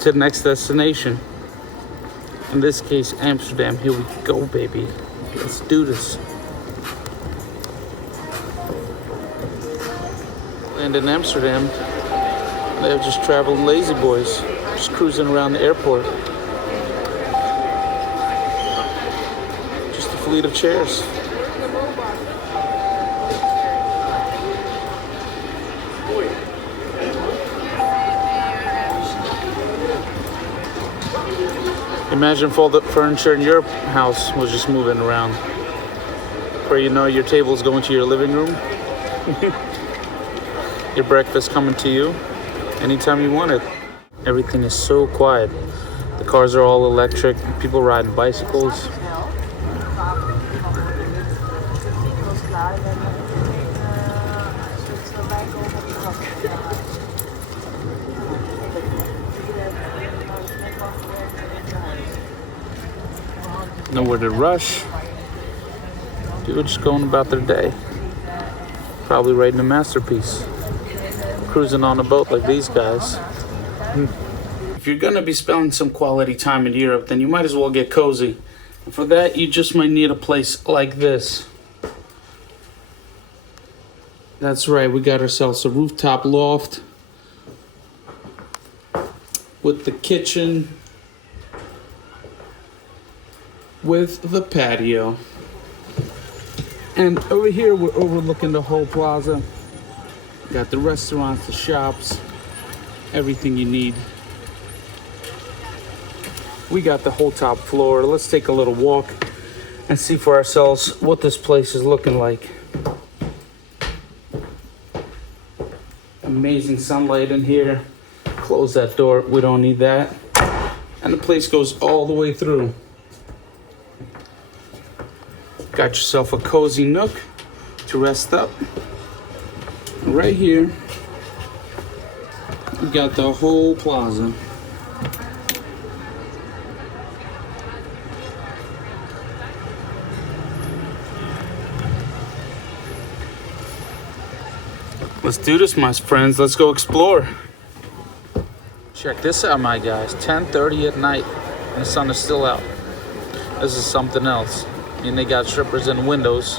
to the next destination. In this case, Amsterdam. Here we go, baby. Let's do this. And in Amsterdam, they're just traveling lazy boys, just cruising around the airport. Just a fleet of chairs. Imagine if all the furniture in your house was just moving around. Where you know your table's going to your living room. Your breakfast coming to you anytime you want it. Everything is so quiet. The cars are all electric. People riding bicycles. Nowhere to rush. People just going about their day. Probably writing a masterpiece. Cruising on a boat like these guys. If you're gonna be spending some quality time in Europe, then you might as well get cozy. And for that, you just might need a place like this. That's right, we got ourselves a rooftop loft with the kitchen, with the patio. And over here, we're overlooking the whole plaza. Got the restaurants, the shops, everything you need. We got the whole top floor. Let's take a little walk and see for ourselves what this place is looking like. Amazing sunlight in here. Close that door, we don't need that. And the place goes all the way through. Got yourself a cozy nook to rest up. Right here, we got the whole plaza. Let's do this, my friends. Let's go explore. Check this out, my guys. 10:30 at night, and the sun is still out. This is something else. I mean, they got strippers in windows.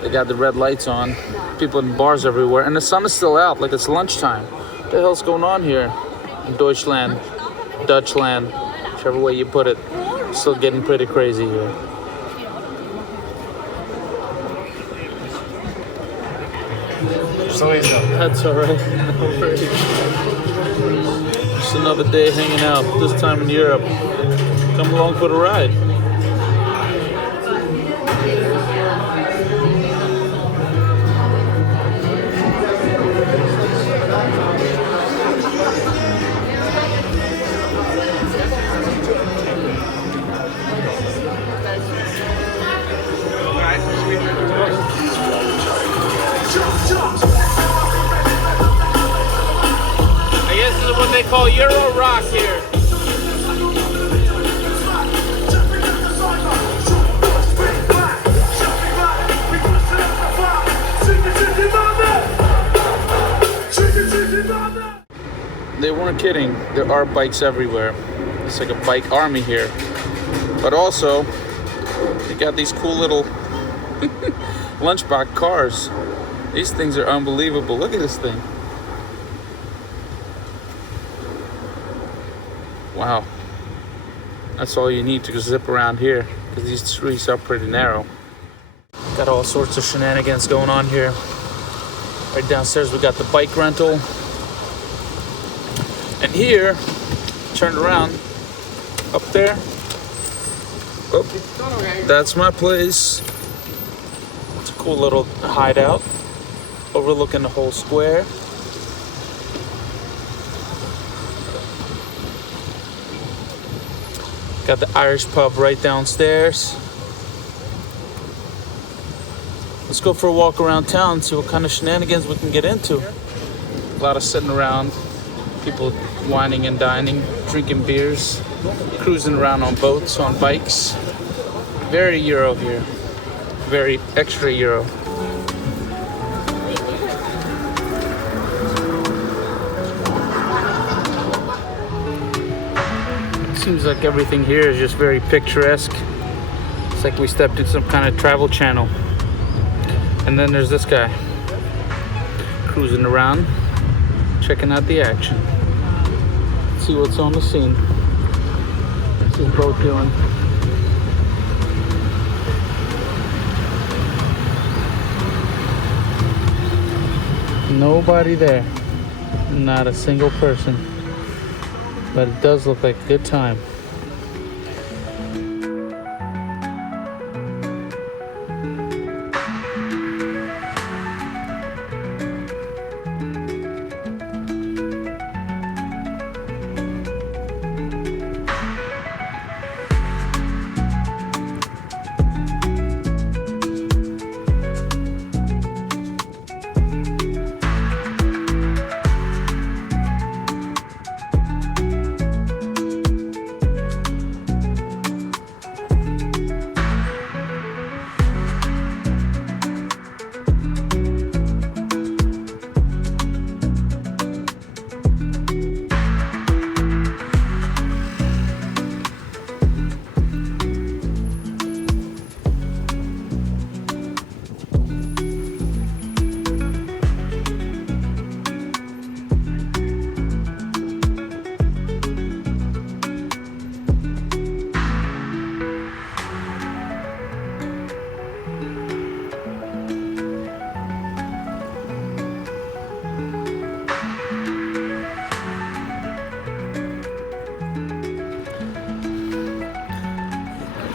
They got the red lights on. People in bars everywhere, and the sun is still out. Like it's lunchtime. What the hell's going on here in Deutschland, Dutchland, whichever way you put it? Still getting pretty crazy here. That's all right. No worries. Just another day hanging out. This time in Europe. Come along for the ride. What they call Euro rock here. They weren't kidding. There are bikes everywhere. It's like a bike army here. But also, they got these cool little lunchbox cars. These things are unbelievable. Look at this thing. Wow, that's all you need to zip around here because these streets are pretty narrow. Got all sorts of shenanigans going on here. Right downstairs we got the bike rental. And here, turn around, up there. Oh, that's my place. It's a cool little hideout overlooking the whole square. Got the Irish pub right downstairs. Let's go for a walk around town and see what kind of shenanigans we can get into. A lot of sitting around, people whining and dining, drinking beers, cruising around on boats, on bikes. Very Euro here. Very extra Euro. Seems like everything here is just very picturesque. It's like we stepped in some kind of travel channel. And then there's this guy cruising around, checking out the action. Let's see what's on the scene. What's his boat doing? Nobody there. Not a single person. But it does look like a good time.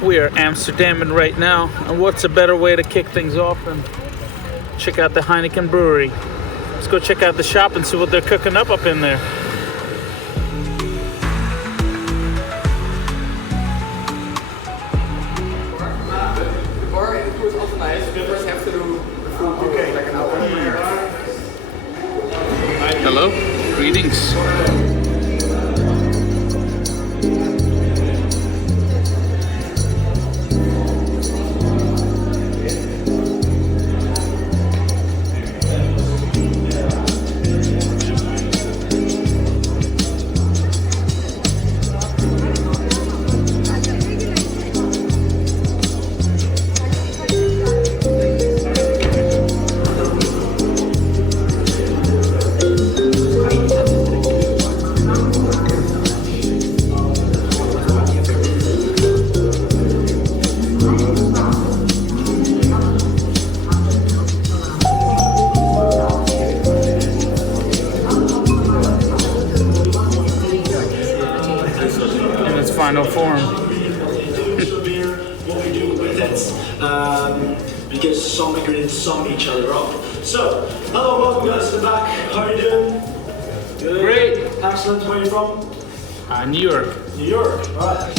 We are Amsterdamming right now, and what's a better way to kick things off than check out the Heineken Brewery. Let's go check out the shop and see what they're cooking up in there. The bar and the food is also nice. We first have to do the food to like an hour. Hello, greetings. Final form. Because some ingredients sum each other up. So, hello, welcome guys to the back. How are you doing? Good. Great. Excellent. Where are you from? New York. New York. Right.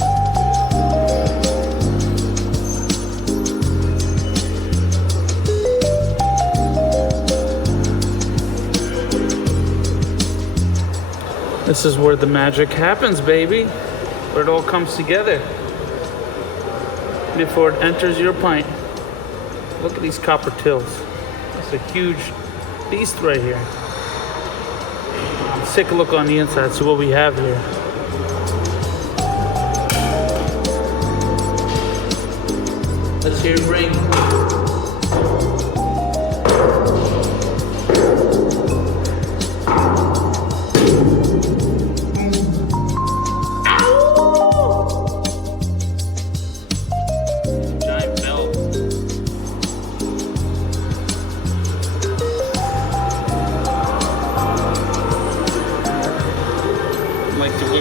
This is where the magic happens, baby. Where it all comes together. Before it enters your pint. Look at these copper tills. That's a huge beast right here. Let's take a look on the inside, see what we have here. Let's hear it ring.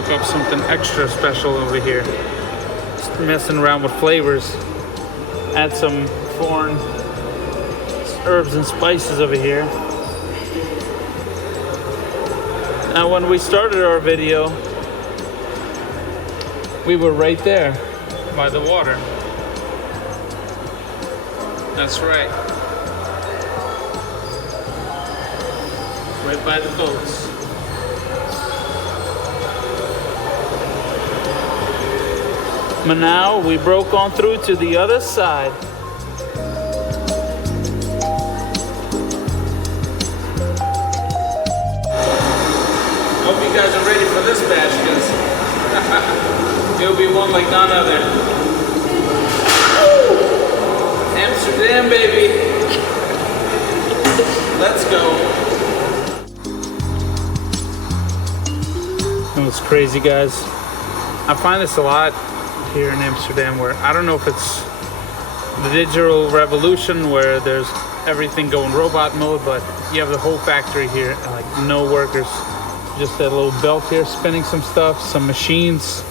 Up something extra special over here. Just messing around with flavors. Add some foreign herbs and spices over here. Now, when we started our video, we were right there by the water. That's right. Right by the boats. But now we broke on through to the other side. Hope you guys are ready for this batch, guys. It'll be one like none other. Amsterdam, baby. Let's go. It's crazy, guys. I find this a lot here in Amsterdam, where I don't know if it's the digital revolution where there's everything going robot mode, but you have the whole factory here and like no workers. Just that little belt here spinning some stuff, some machines,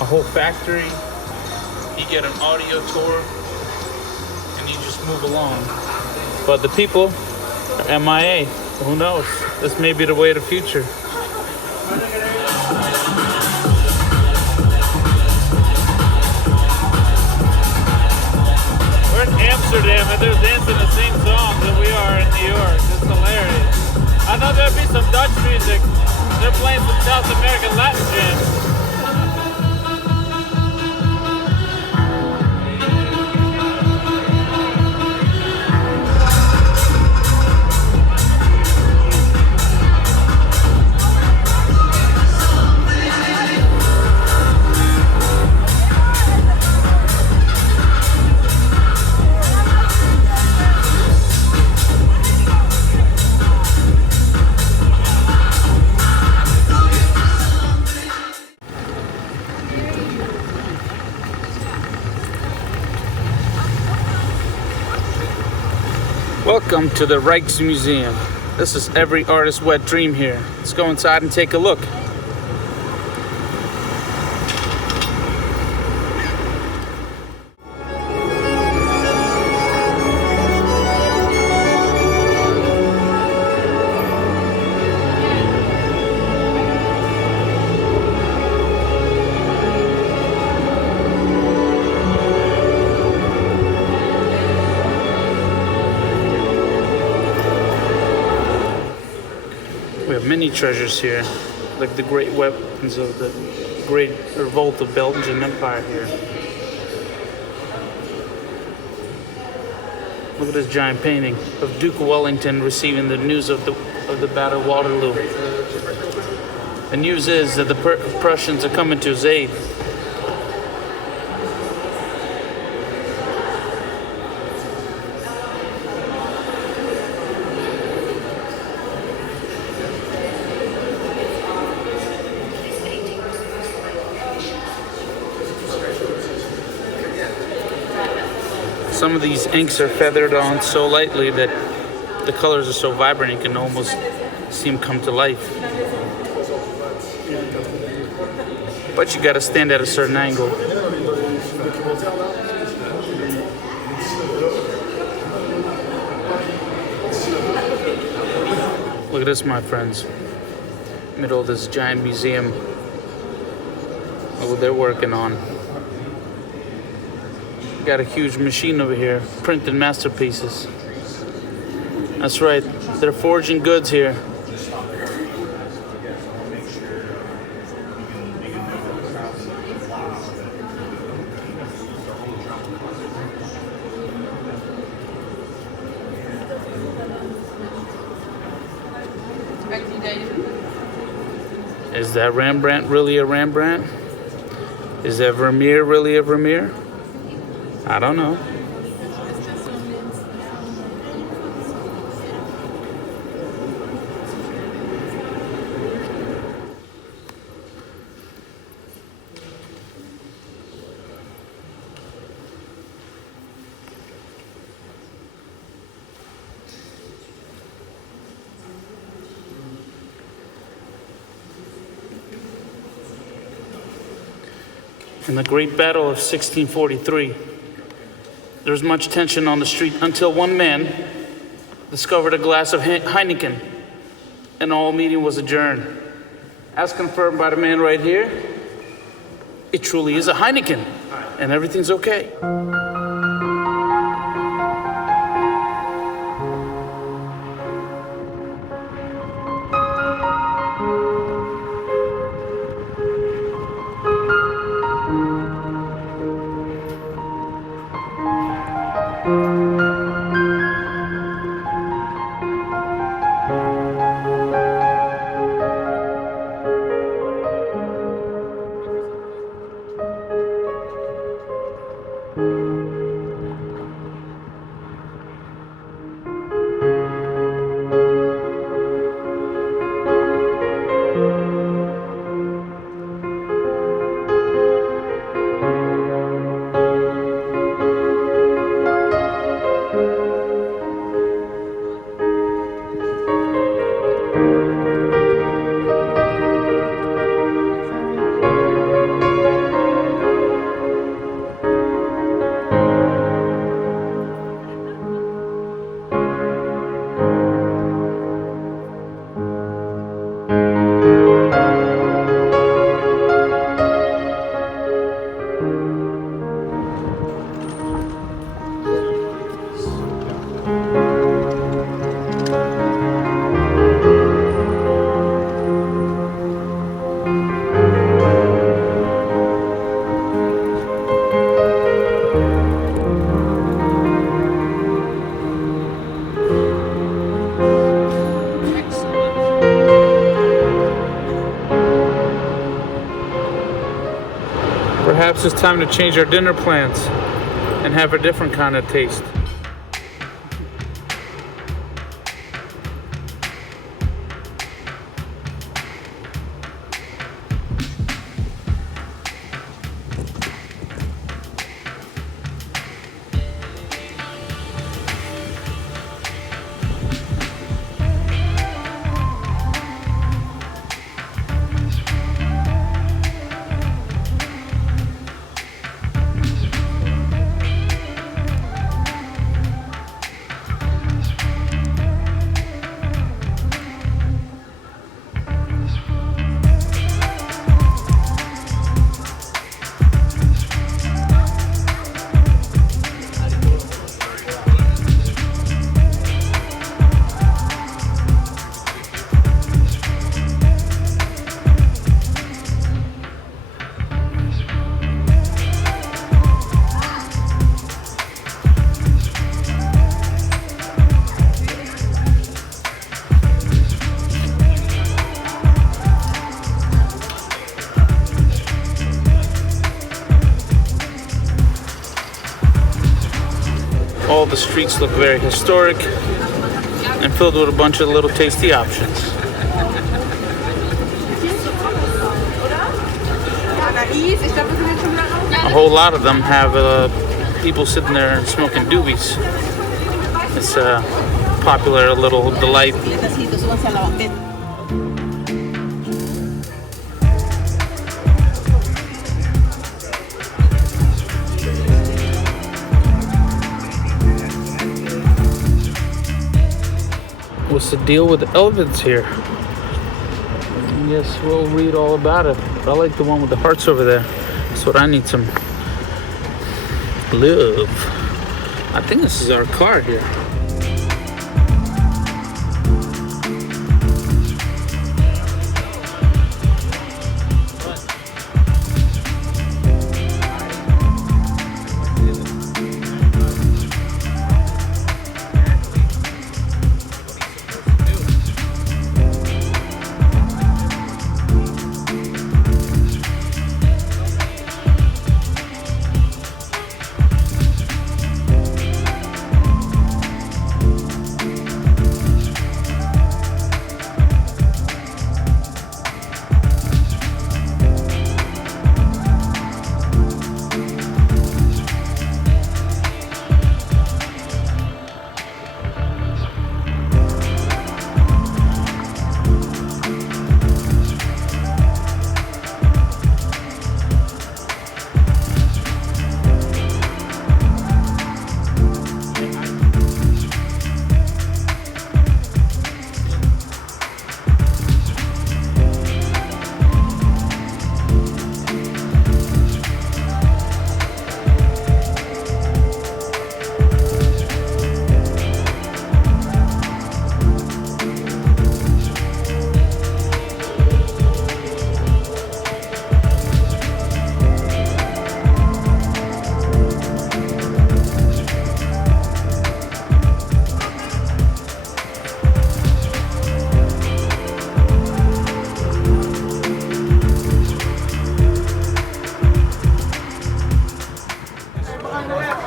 a whole factory. You get an audio tour and you just move along. But the people are MIA. Who knows? This may be the way of the future. We're in Amsterdam and they're dancing the same song that we are in New York. It's hilarious. I know there'll be some Dutch music. They're playing some South American Latin jams. Welcome to the Rijksmuseum. This is every artist's wet dream here. Let's go inside and take a look. We have many treasures here, like the great weapons of the great revolt of Belgian Empire here. Look at this giant painting of Duke Wellington receiving the news of the Battle of Waterloo. The news is that the Prussians are coming to his aid. Some of these inks are feathered on so lightly that the colors are so vibrant you can almost see them come to life. But you gotta stand at a certain angle. Look at this, my friends. Middle of this giant museum. Look what they're working on. Got a huge machine over here, printing masterpieces. That's right, they're forging goods here. Is that Rembrandt really a Rembrandt? Is that Vermeer really a Vermeer? I don't know. In the Great Battle of 1643, there was much tension on the street until one man discovered a glass of Heineken, and all meeting was adjourned. As confirmed by the man right here, it truly is a Heineken, and everything's okay. Perhaps it's time to change our dinner plans and have a different kind of taste. All the streets look very historic and filled with a bunch of little tasty options. A whole lot of them have people sitting there and smoking doobies. It's a popular little delight. What's the deal with the elephants here? Yes, we'll read all about it. But I like the one with the hearts over there. That's what I need some love. I think this is our car here.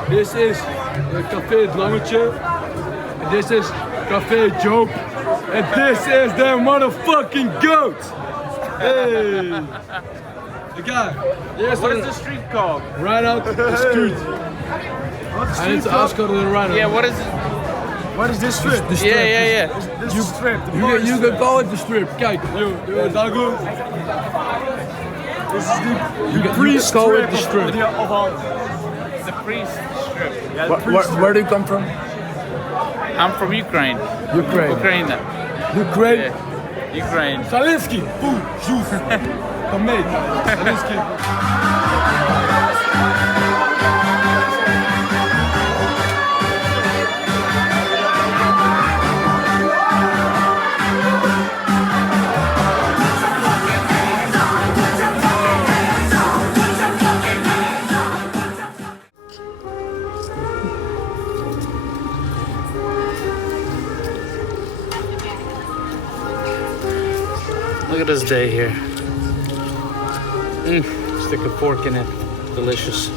This is Café Het Langetje. And this is Café Joke. And this is their motherfucking goat. Hey. The guy. What is the street called? Right out the street. I need to ask her to the right. Yeah, what is it? What is this strip? The strip. Yeah. This is strip. You can call it the strip. Kijk, Dago. This is the priest call it strip the strip. The priest strip. Yeah, where do you come from? I'm from Ukraine. Ukraine. Yeah. Ukraine. Zalinsky. Boom. Juice. Come mee. Zalinsky. Look at this day here. Stick a fork in it. Delicious.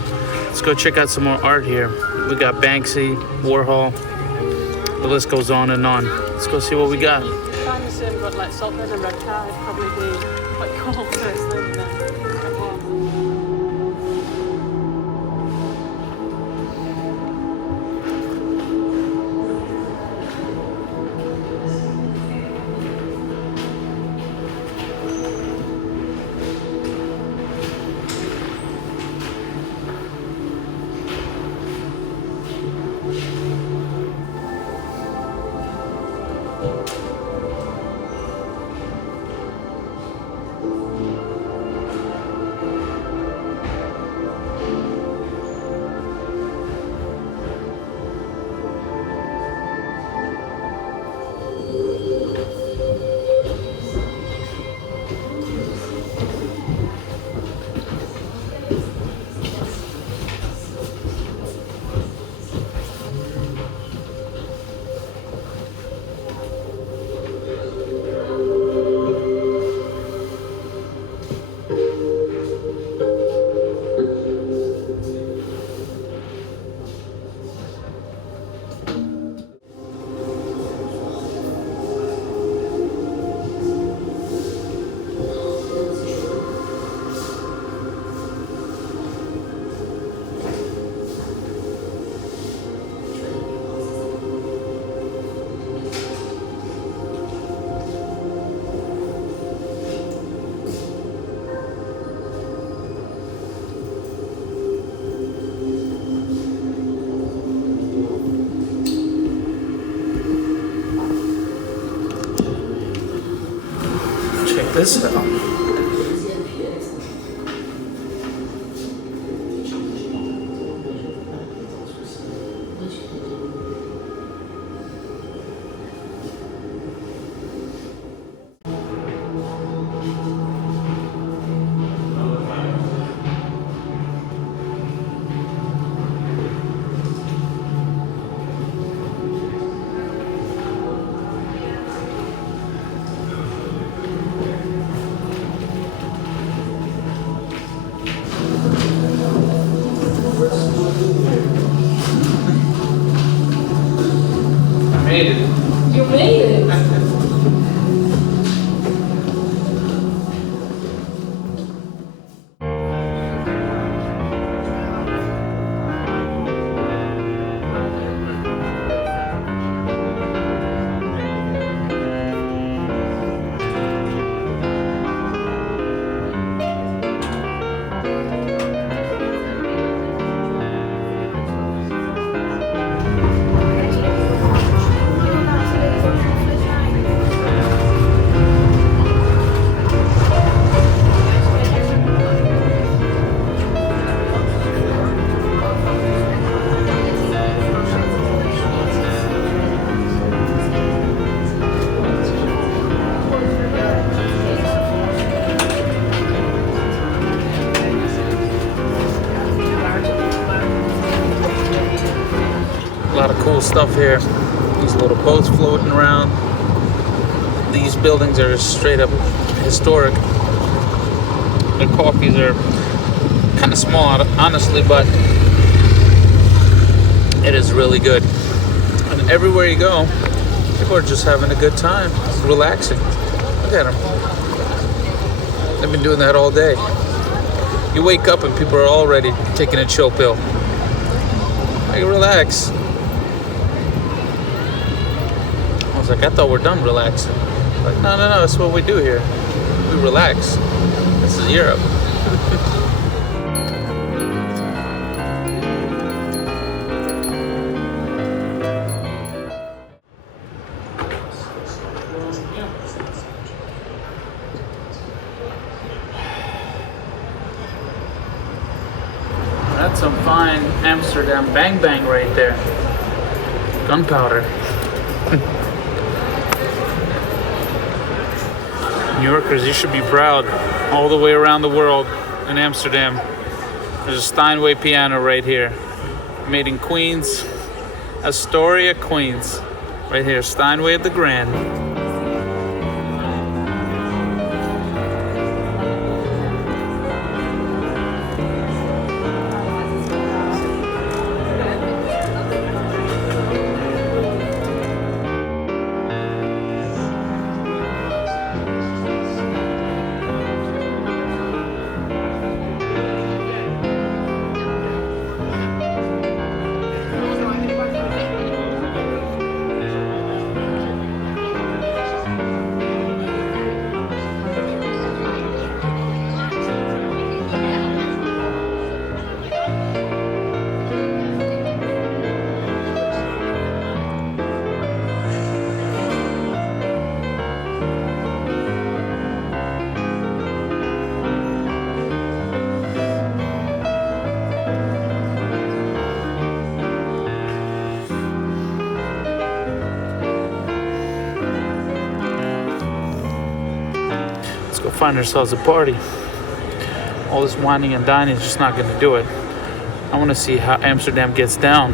Let's go check out some more art here. We got Banksy, Warhol. The list goes on and on. Let's go see what we got. Find the same, but like Saltburn and Red Car would probably be like cool first than Check this out. Made it. You made it! A lot of cool stuff here. These little boats floating around. These buildings are straight up historic. The coffees are kind of small, honestly, but it is really good. And everywhere you go, people are just having a good time, relaxing. Look at them. They've been doing that all day. You wake up and people are already taking a chill pill. Like, relax. I was like, I thought we're done relaxing. Like, no, that's what we do here. We relax. This is Europe. That's some fine Amsterdam bang bang right there. Gunpowder. New Yorkers, you should be proud. All the way around the world in Amsterdam. There's a Steinway piano right here. Made in Queens. Astoria, Queens. Right here, Steinway the Grand. find ourselves a party. All this whining and dining is just not going to do it. I want to see how Amsterdam gets down.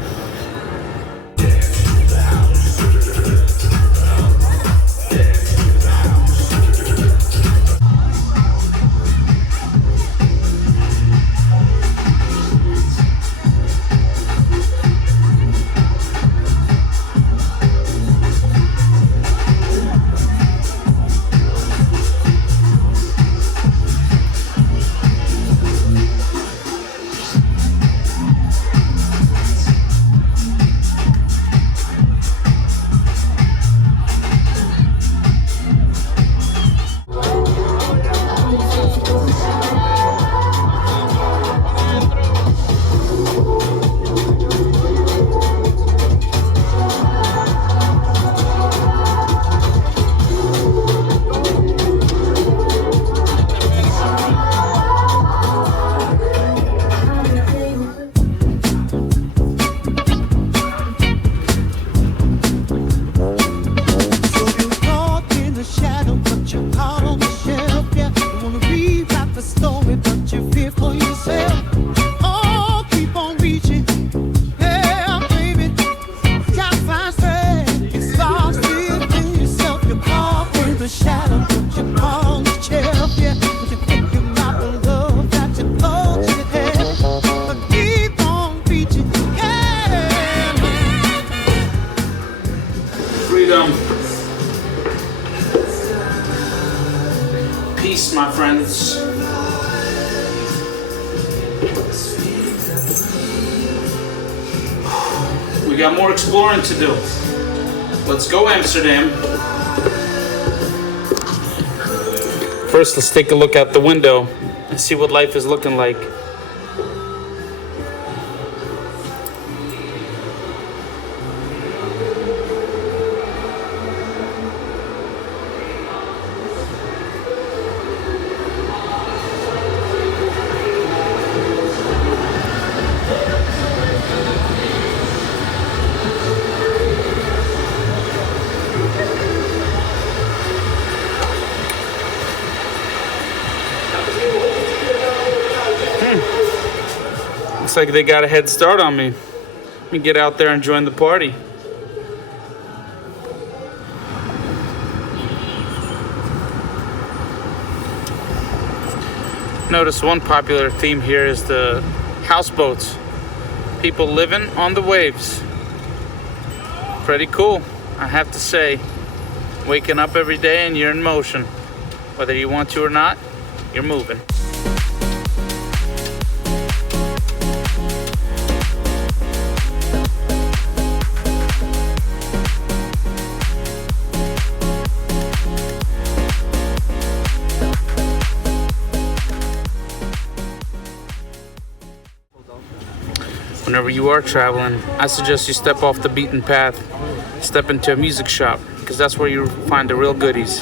Peace, my friends. We got more exploring to do. Let's go, Amsterdam. First, let's take a look out the window and see what life is looking like. Looks like they got a head start on me. Let me get out there and join the party. Notice one popular theme here is the houseboats. People living on the waves. Pretty cool, I have to say. Waking up every day and you're in motion. Whether you want to or not, you're moving. Whenever you are traveling, I suggest you step off the beaten path, step into a music shop, because that's where you find the real goodies.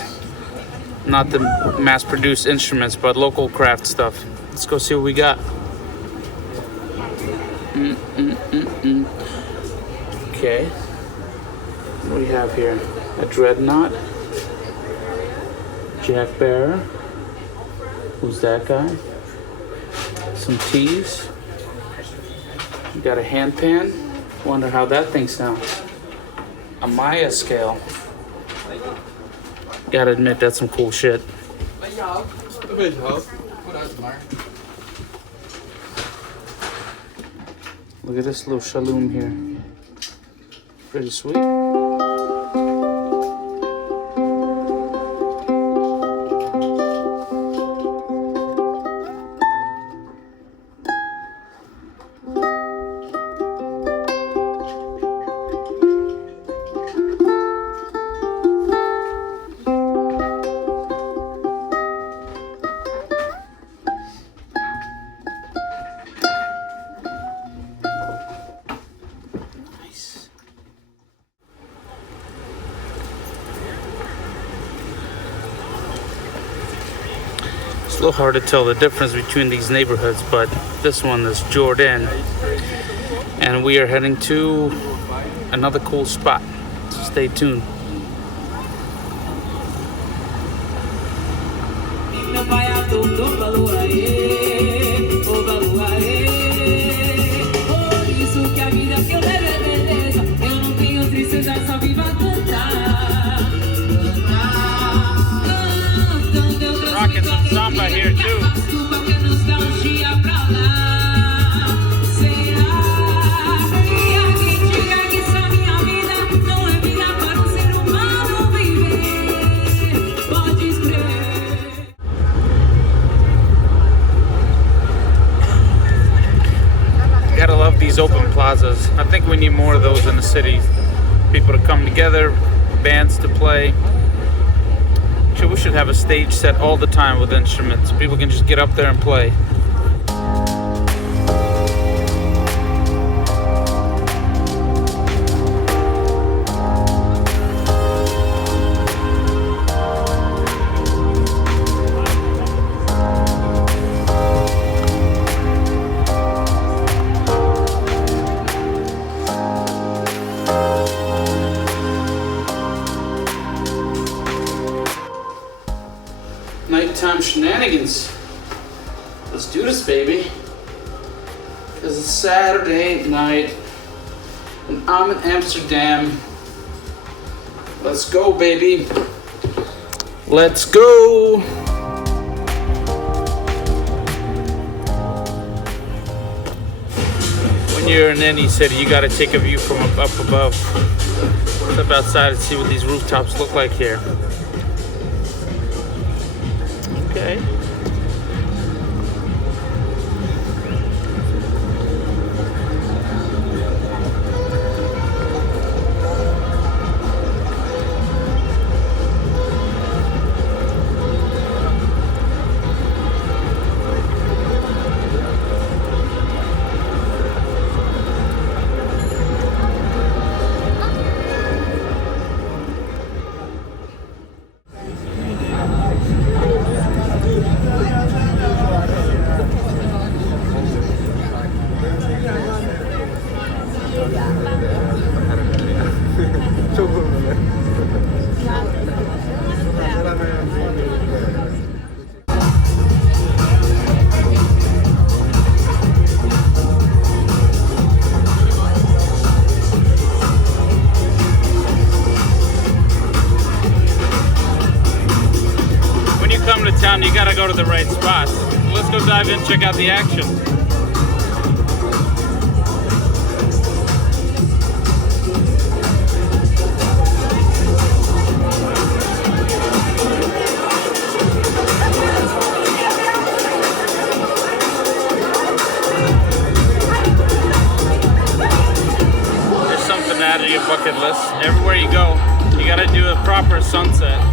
Not the mass-produced instruments, but local craft stuff. Let's go see what we got. Okay. What do we have here? A dreadnought. Jack Bearer. Who's that guy? Some teas. You got a hand pan. Wonder how that thing sounds. A Maya scale. Gotta admit, that's some cool shit. Look at this little shaloom here. Pretty sweet. It's a little hard to tell the difference between these neighborhoods, but this one is Jordan, and we are heading to another cool spot, so stay tuned. these open plazas. I think we need more of those in the city. People to come together, bands to play. We should have a stage set all the time with instruments. People can just get up there and play. Nighttime shenanigans. Let's do this, baby. Because it's Saturday night and I'm in Amsterdam. Let's go, baby. Let's go. When you're in any city, you gotta take a view from up above. Step outside and see what these rooftops look like here. Okay. Town, you gotta go to the right spot. So let's go dive in, check out the action. There's something to add to your bucket list. Everywhere you go, you gotta do a proper sunset.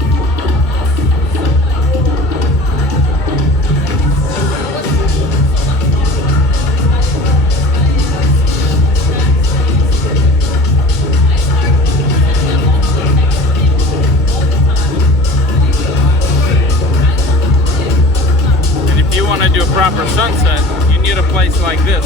Do a proper sunset, you need a place like this.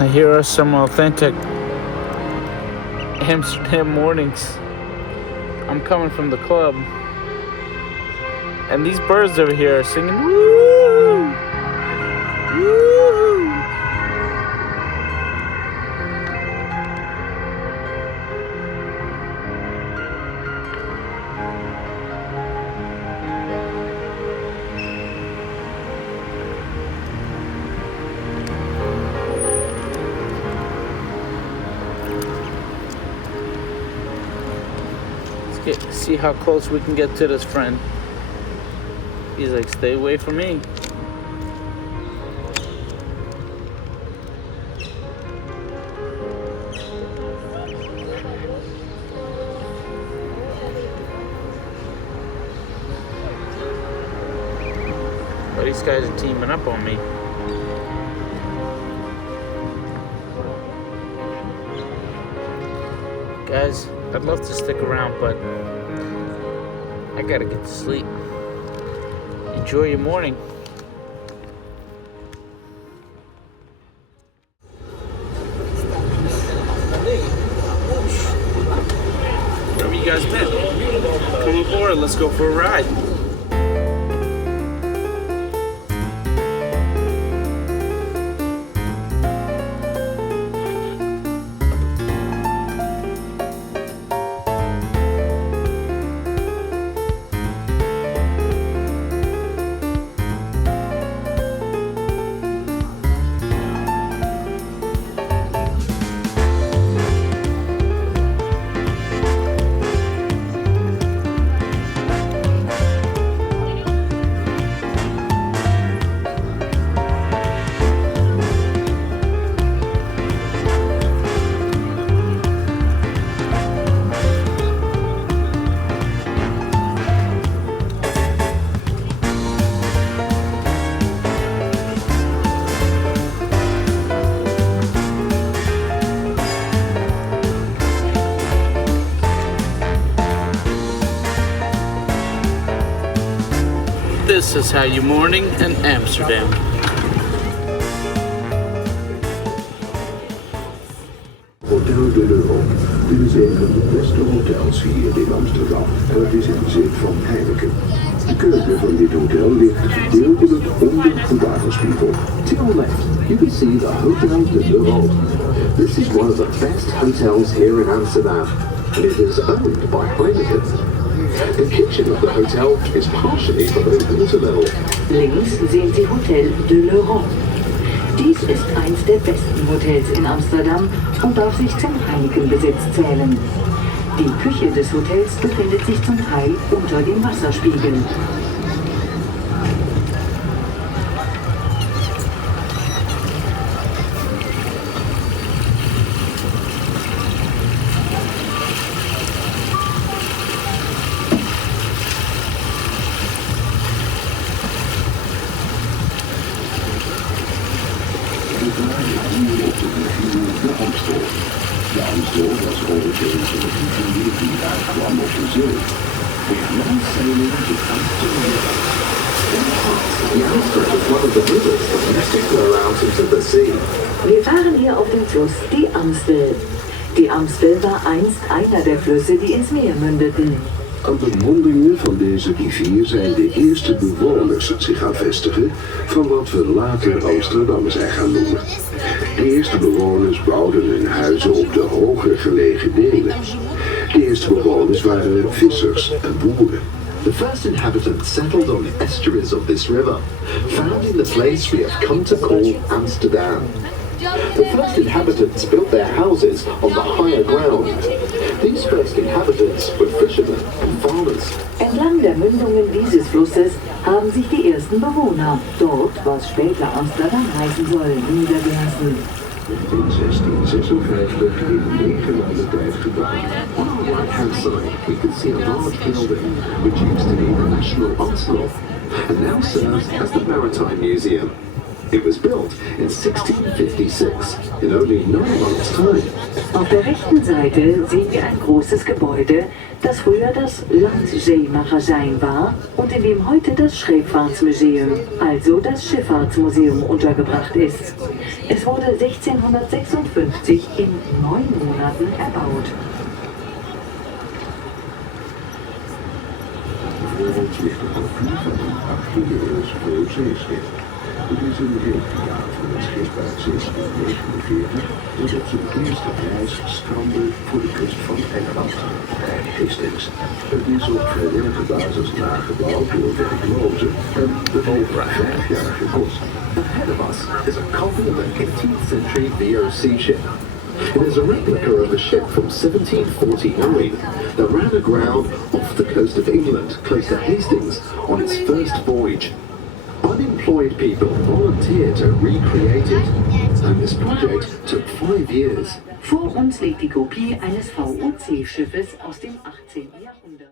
Now here are some authentic Amsterdam mornings. I'm coming from the club, and these birds over here are singing woo! Woo! See how close we can get to this friend. He's like, stay away from me. But these guys are teaming up on me. Guys, I'd love to stick around, but I gotta get to sleep. Enjoy your morning. Where have you guys been? Come aboard, let's go for a ride. This is how you morning in Amsterdam. Hotel de l'Europe. Dit is een van de beste hotels hier in Amsterdam. En het is in bezit van Heineken. De keuken van dit hotel ligt gedeeltelijk onder de waterspiegel. To your left, you can see the Hotel de l'Europe. This is one of the best hotels here in Amsterdam, and it is owned by Heineken. The kitchen of the hotel is partially below water level. Links sehen Sie Hotel de l'Europe. Dies ist eins der besten Hotels in Amsterdam und darf sich zum Heineken-Besitz zählen. Die Küche des Hotels befindet sich zum Teil unter dem Wasserspiegel. De Amstel was overigens een rivier die uitkwam op de zee. Now sailing to Amsterdam. The Amstel is one of the rivers that used to flow out into the sea. Wir fahren hier auf dem Fluss die Amstel. Die Amstel war einst einer der Flüsse, die ins Meer mündeten. Aan de mondingen van deze rivier zijn de eerste bewoners zich gaan vestigen van wat we later Amsterdam zijn gaan noemen. De eerste bewoners bouwden hun huizen op de hoger gelegen delen. De eerste bewoners waren vissers en boeren. The first inhabitants settled on the estuaries of this river, founding the place we have come to call Amsterdam. The first inhabitants built their houses on the higher ground. These first inhabitants were fishermen and farmers. Entlang der Mündungen dieses Flusses haben sich die ersten Bewohner, dort was später Amsterdam heißen soll, niedergelassen. In 1656 in 9 maanden tijd gebouwd. On our right-hand side, we can see a large building which used to be the National Arts Loft and now serves as the Maritime Museum. It was built in 1656, in only 9 months' time. Auf der rechten Seite sehen wir ein großes Gebäude, das früher das Landzeemagazijn war und in dem heute das Scheepvaartmuseum, also das Schifffahrtsmuseum, untergebracht ist. Es wurde 1656 in 9 Monaten erbaut. Voor ons ligt een kopie van een 18e-eeuws zeeschip. Het is in het jaar van het schip uit 1649 dat op zijn eerste reis strandde voor de kust van Engeland, bij Hastings. Het is op vrijwillige basis nagebouwd door werklozen en het heeft 5 jaar gekost. Ahead of us is a copy of an 18th century VOC ship. It is a replica of a ship from 1749 that ran aground off the coast of England, close to Hastings, on its first voyage. Unemployed people volunteered to recreate it, and this project took 5 years. Vor uns liegt die Kopie eines VOC-Schiffes aus dem 18. Jahrhundert.